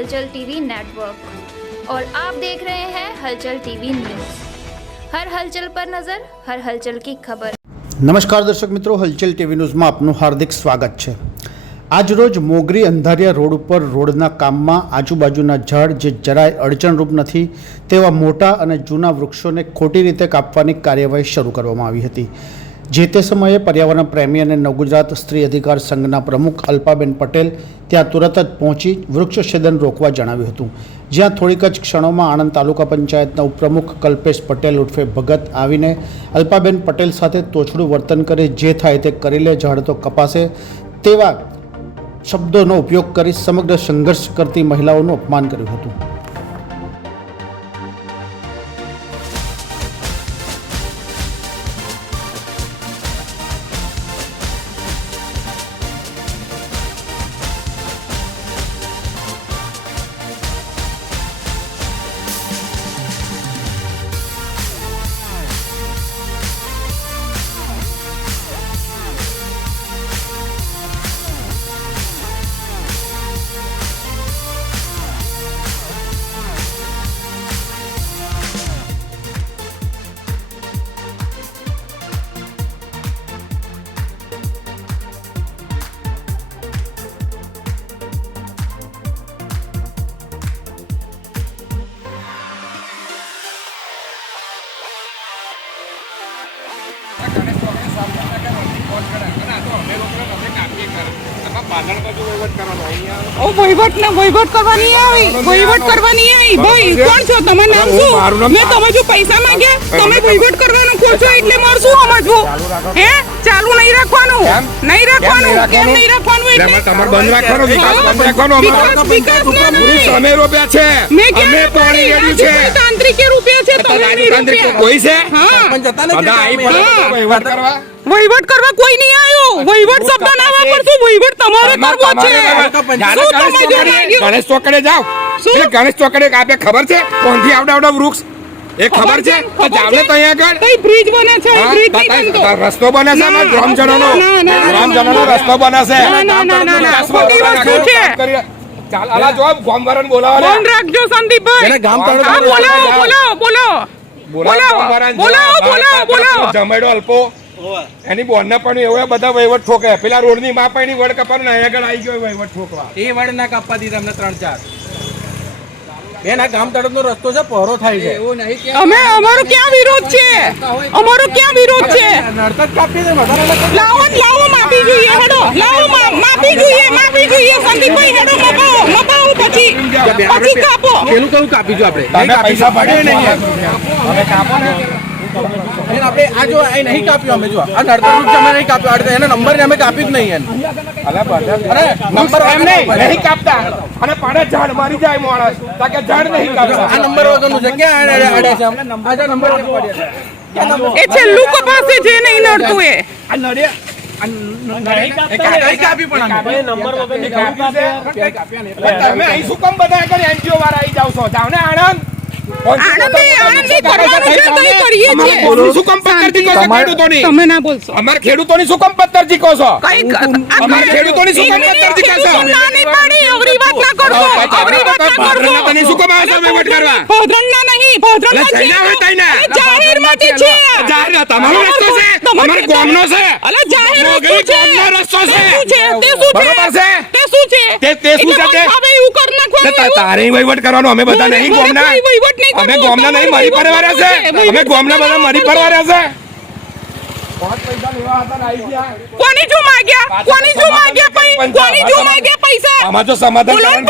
हलचल TV network और आप देख रहे हैं हलचल टीवी न्यूज़। हर हलचल पर नजर, हर हलचल की खबर। नमस्कार दर्शक मित्रों, हलचल टीवी न्यूज़ में आपનું हार्दिक स्वागत છે। આજ રોજ મોગરી અંધારિયા રોડ ઉપર રોડના કામમાં આજુબાજુના ઝાડ જે જરાય અડચણરૂપ નથી તેવા મોટા અને જૂના વૃક્ષોને ખોટી રીતે કાપવાની કાર્યવાહી શરૂ કરવામાં આવી હતી। જે તે સમયે પર્યાવરણ પ્રેમી અને નવગુજરાત સ્ત્રી અધિકાર સંઘના પ્રમુખ અલ્પાબેન પટેલ ત્યાં તુરત જ પહોંચી વૃક્ષછેદન રોકવા જણાવ્યું હતું। જ્યાં થોડીક જ ક્ષણોમાં આણંદ તાલુકા પંચાયતના ઉપપ્રમુખ કલ્પેશ પટેલ ઉર્ફે ભગત આવીને અલ્પાબેન પટેલ સાથે તોછડું વર્તન કરી જે થાય તે કરી લે, ઝાડ તો કપાશે તેવા શબ્દોનો ઉપયોગ કરી સમગ્ર સંઘર્ષ કરતી મહિલાઓનું અપમાન કર્યું હતું। વહીવટ કરવાની આવી ભાઈ કોણ છો? તમારું નામ શું? મેં તમે જો પૈસા માંગ્યા તમે વહીવટ કરવાનું કહો છો એટલે મારે શું સમજવું? હે ચાલુ નહીં રાખવાનું કેમ નહીં રાખવાનું એટલે તમારે બંધ રાખવાનો વિકાસ અમે રૂપિયા છે અમે પાણી રેડ્યું છે તાંત્રિકે રૂપિયા છે તમે કોઈ છે વહીવટ કરવા કોઈ નહીં આવ્યો। વહીવટ શબ્દ ના વાપરશો, વહીવટ તમારે કરવો છે। ગણેશ ચોકડે જાઓ, ગણેશ ચોકડે આપે ખબર છે કોણથી આવડા વૃક્ષ એ ખબર છે? જાવને તો અહીંયા આગળ કઈ બ્રિજ બને છે? બ્રિજ નહીં બનતો, રસ્તો બને છે ગ્રામજનોનો રસ્તો બને છે। ખોટી વસ્તુ છે। ચાલ આલા જો ગામવાળાને બોલાવો, ફોન રાખજો સંદીપભાઈ, બોલાવો જમેડો અલ્પો એની બોનને પણ એવો બધા વહીવટ ઠોકે। પેલા રોડ ની માપાઈની વડ કપાનું અહીંયા આગળ આવી ગયો વહીવટ ઠોકવા। એ વડ ના કાપવા દીધા અમને 3-4 બેન। આ ગામ તળપનો રસ્તો છે, પહોરો થાય છે। અમારો ક્યાં વિરોધ છે? અમારો ક્યાં વિરોધ છે? નડતર કાપી દે લાવો માફી જોઈએ, હેડો લાવો માફી જોઈએ સંદીપભાઈ, હેડો મપાવો પછી કાપો। પેલું કયું કાપીજો આપણે? પૈસા પડે નહીં અમે કાપો ને આપણે આ જો આ નહીં કાપ્યો અમે જો આ નડતર રૂપ અમે નહીં કાપ્યો એનો નંબર ને અમે કાપ્યું જ નહીં નંબર એમ નહીં કાપતા અને પાડે ઝાડ મારી જાય માણસ તાકે ઝાડ નહીં કાપતા। આ નંબર વગરનું છે ક્યાં અડે છે અમને નંબર એ છેલ્લું કપાસે જે નહીં નડતું એ આ નડે તમે અહીં શું કામ બધા આગળ એનજીઓ વાળા આવી જાવ છો? જાવ ને આણંદ તમે ના બોલશો। અમારા ખેડૂતોની શું કામ પત્તર જીકો છો? અમારા ખેડૂતોની શું કામ પત્તર જીકો છો? શું કામ આવશે વહીવટ કરવા? જાહેર તમારો રસ્તો છે, અમારો ગામનો છે, મોગરી ગામનો રસ્તો છે, બરોબર છે? તે શું છે? તારે વહીવટ કરવાનો, અમે બધા નહીં ગામના, અમે ગામના નહીં મરી પરવાર્યા છે, અમે ગામના બધા મરી પરવાર્યા છે। કોની જો માગ્યા પૈસા? આમાં જો સમાધાન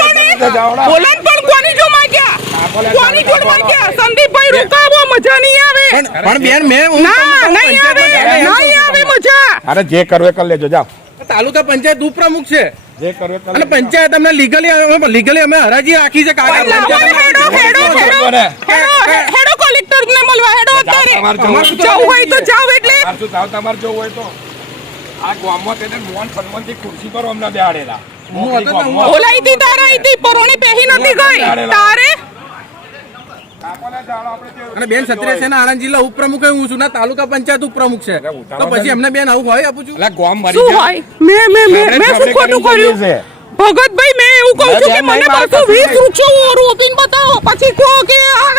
બોલન પણ કોની જો માગ્યા સંદીપભાઈ રોકાવો, મજા નહીં આવે પણ બેન મેં નહીં આવે મજા। અરે જે કરવું એ કરી લેજો, જાઓ। તાલુકા પંચાયત ઉપપ્રમુખ છે જે કરવું અને પંચાયત અમને લીગલી અમે હરાજી રાખી છે કાગળ હેડો કલેક્ટર ને મળવા હેડો અત્યારે જવું હોય તો જાવ એટલે તમારે જવું હોય તો આ ગામમાં તેને મોહન સન્માનથી ખુરશી પર અમને બેહાડેલા બોલાઈ હતી તારા હતી પરોણે પહેરી નથી ગઈ તારે અને બેન ક્ષત્રિય સેના આણંદ જિલ્લા ઉપપ્રમુખ હું છું ના તાલુકા પંચાયત ઉપપ્રમુખ છે તો પછી એમને બેન આવું હોય આપું છું એટલે ગામ મરી શું હોય મેં શું ખોટું કર્યું ભગતભાઈ મેં એવું કહું છું કે બેન, મને મારી 220 વૃક્ષો રોપીને બતાવો પછી કહો કે આ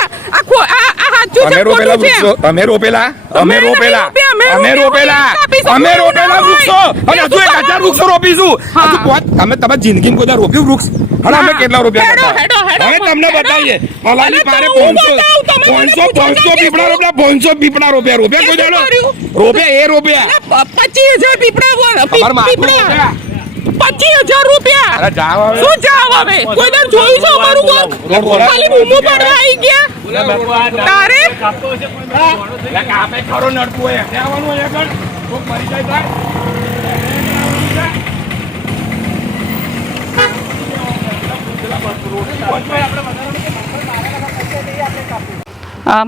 સાચું છે તમે રોપેલા ખોટું છે વૃક્ષો તમે રોપેલા અમે નહીં રોપેલા રોપ્યા, અમે અમે રોપેલા રોપ્યા. અમે રોપેલા વૃક્ષો અને હજુ 1000 વૃક્ષો રોપીશું હા. હજુ તમે તમે જિંદગીમાં કોઈ દાડો રોપ્યું વૃક્ષ અને અમે ના. કેટલા રૂપિયા હેડો, કરતા? હેડો, હવે તમને હેડો. બતાવીએ મલાની અરે પારે તો હું બતાવું, તમે મને 500 પૂછો ને કે પીપળા રોપ્યા 500 પીપળા રોપ્યા રોપ્યા કોઈ દાડો કર્યું? રોપ્યા એ રોપ્યા 25,000 પીપળા તમારા માથું પીપળા રોપ્યા. 25,000 રૂપિયા અરે જાઓ હવે. શું જાવ હવે કોઈ દર જોયું છે અમારું ગામ ખાલી બૂમો પાડવા આવી ગયા તારે એટલે કાપે ખરો નડતું હોય એમને આવવાનું હોય આગળ કોક મરી જાય થાય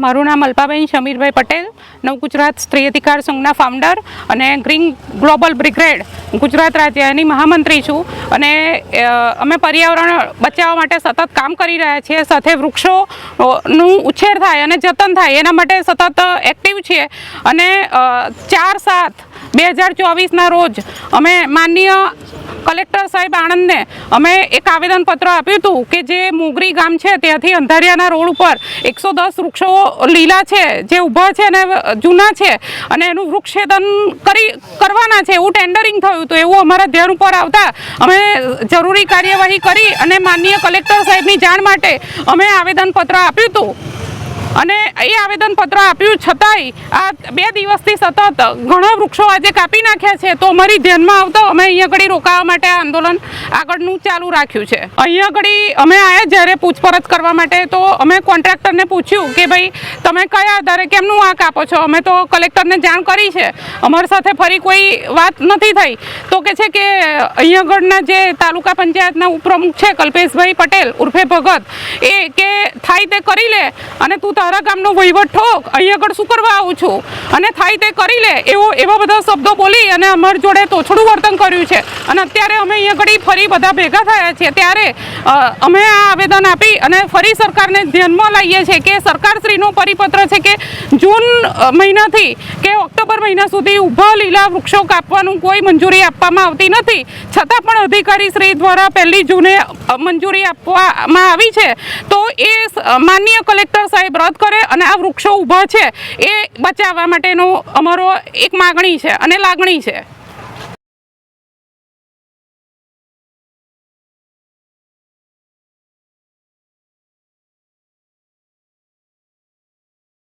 મારું નામ અલ્પાબેન શમીરભાઈ પટેલ નવ ગુજરાત સ્ત્રી અધિકાર સંઘના ફાઉન્ડર અને ગ્રીન ગ્લોબલ બ્રિગેડ ગુજરાત રાજ્યની મહામંત્રી છું અને અમે પર્યાવરણ બચાવવા માટે સતત કામ કરી રહ્યા છીએ સાથે વૃક્ષોનું ઉછેર થાય અને જતન થાય એના માટે સતત એક્ટિવ છીએ અને 4/7/2024ના રોજ અમે માનનીય કલેક્ટર સાહેબ આણંદને અમે એક આવેદનપત્ર આપ્યું હતું કે જે મોગરી ગામ છે ત્યાંથી અંધારિયાના રોડ ઉપર 110 વૃક્ષો લીલા છે જે ઊભા છે અને જૂના છે અને એનું વૃક્ષછેદન કરવાના છે એવું ટેન્ડરિંગ થયું હતું એવું અમારા ધ્યાન ઉપર આવતા અમે જરૂરી કાર્યવાહી કરી અને માનનીય કલેક્ટર સાહેબની જાણ માટે અમે આવેદનપત્ર આપ્યું હતું અને એ આવેદનપત્ર આપ્યું છતાંય આ 2 દિવસથી સતત ઘણા વૃક્ષો આજે કાપી નાખ્યા છે તો અમારી ધ્યાનમાં આવતો અમે અહીંયા આગળ રોકાવા માટે આ આંદોલન આગળનું ચાલુ રાખ્યું છે અહીંયા આગળ અમે આવ્યા જ્યારે પૂછપરછ કરવા માટે તો અમે કોન્ટ્રાક્ટરને પૂછ્યું કે ભાઈ તમે કયા આધારે કેમનું આ કાપો છો અમે તો કલેક્ટરને જાણ કરી છે અમારી સાથે ફરી કોઈ વાત નથી થઈ તો કે છે કે અહીંયા આગળના જે તાલુકા પંચાયતના ઉપપ્રમુખ છે કલ્પેશભાઈ પટેલ ઉર્ફે ભગત એ કે થાય તે કરી લે અને તું તારા ગામનો વહીવટ ઠોક અહીં આગળ શું કરવા આવું છું અને થાય તે કરી લે એવા બધા શબ્દો બોલી અને અમારી જોડે તોછડું વર્તન કર્યું છે અને અત્યારે અમે અહીં આગળ ફરી બધા ભેગા થયા છીએ ત્યારે અમે આ આવેદન આપી અને ફરી સરકારને ધ્યાનમાં લાવીએ છીએ કે સરકારશ્રીનો પરિપત્ર છે કે જૂન મહિનાથી કે ઓક્ટોબર મહિના સુધી ઊભા લીલા વૃક્ષો કાપવાનું કોઈ મંજૂરી આપવામાં આવતી નથી છતાં પણ અધિકારીશ્રી દ્વારા 1 જૂને મંજૂરી આપવામાં આવી છે તો એ માનનીય કલેક્ટર સાહેબ રદ કરે અને આ વૃક્ષો ઊભા છે એ બચાવવા માટેનો અમારો એક માગણી છે અને લાગણી છે